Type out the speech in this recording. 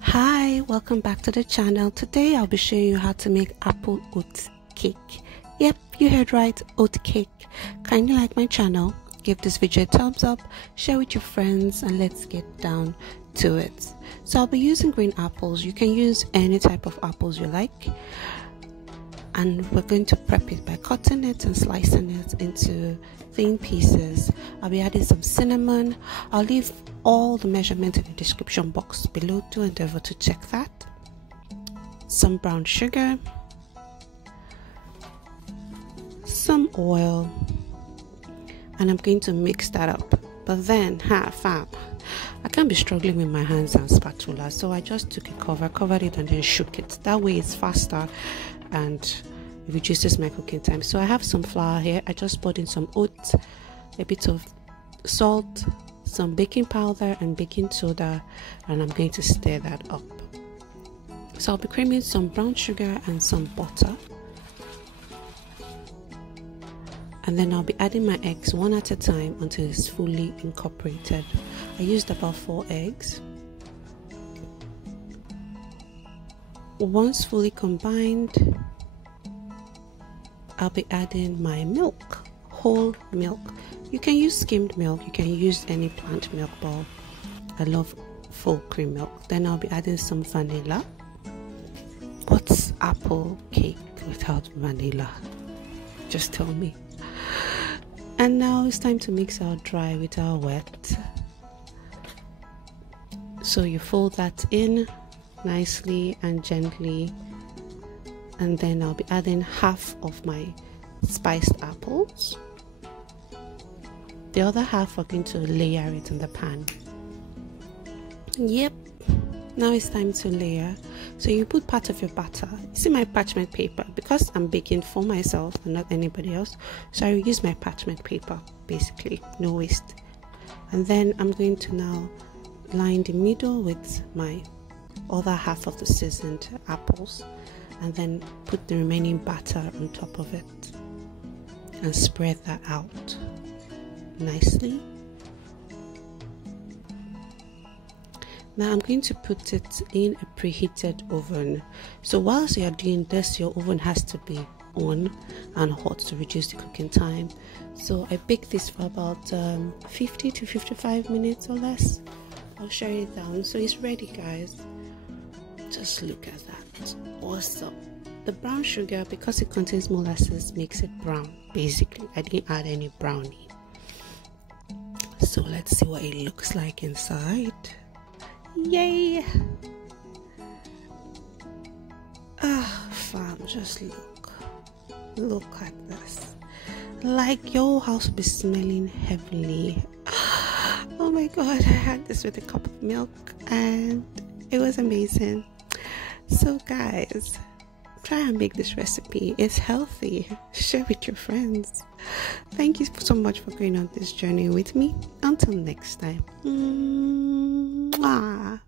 Hi, welcome back to the channel. Today I'll be showing you how to make apple oat cake. Yep, you heard right, oat cake. Kindly like my channel, give this video a thumbs up, share with your friends, and let's get down to it. So I'll be using green apples. You can use any type of apples you like, and we're going to prep it by cutting it and slicing it into thin pieces. I'll be adding some cinnamon. I'll leave all the measurements in the description box below. Do endeavor to check that. Some brown sugar, some oil, and I'm going to mix that up. But then fam, I can't be struggling with my hands and spatula, so I just took a covered it and then shook it. That way it's faster and it reduces my cooking time. So I have some flour here. I just poured in some oats, a bit of salt, some baking powder and baking soda, and I'm going to stir that up. So I'll be creaming some brown sugar and some butter, and then I'll be adding my eggs one at a time until it's fully incorporated. I used about 4 eggs. Once fully combined, I'll be adding my milk, whole milk. You can use skimmed milk, you can use any plant milk, but I love full cream milk. Then I'll be adding some vanilla. What's apple cake without vanilla? Just tell me. And now it's time to mix our dry with our wet. So you fold that in nicely and gently, and then I'll be adding half of my spiced apples. The other half we're going to layer it in the pan. Yep, now it's time to layer. So you put part of your batter. You see my parchment paper, because I'm baking for myself and not anybody else, so I use my parchment paper, basically no waste. And then I'm going to now line the middle with my other half of the seasoned apples, and then put the remaining batter on top of it and spread that out nicely. Now I'm going to put it in a preheated oven. So whilst you're doing this, your oven has to be on and hot to reduce the cooking time. So I bake this for about 50 to 55 minutes or less. I'll share it down. So it's ready, guys. Just look at that. Awesome. The brown sugar, because it contains molasses, makes it brown. Basically, I didn't add any brownie. So let's see what it looks like inside. Yay! Fam, just look at this. Like your house will be smelling heavenly. Oh my god, I had this with a cup of milk and it was amazing. So guys, try and make this recipe. It's healthy. Share with your friends. Thank you so much for going on this journey with me. Until next time. Mwah.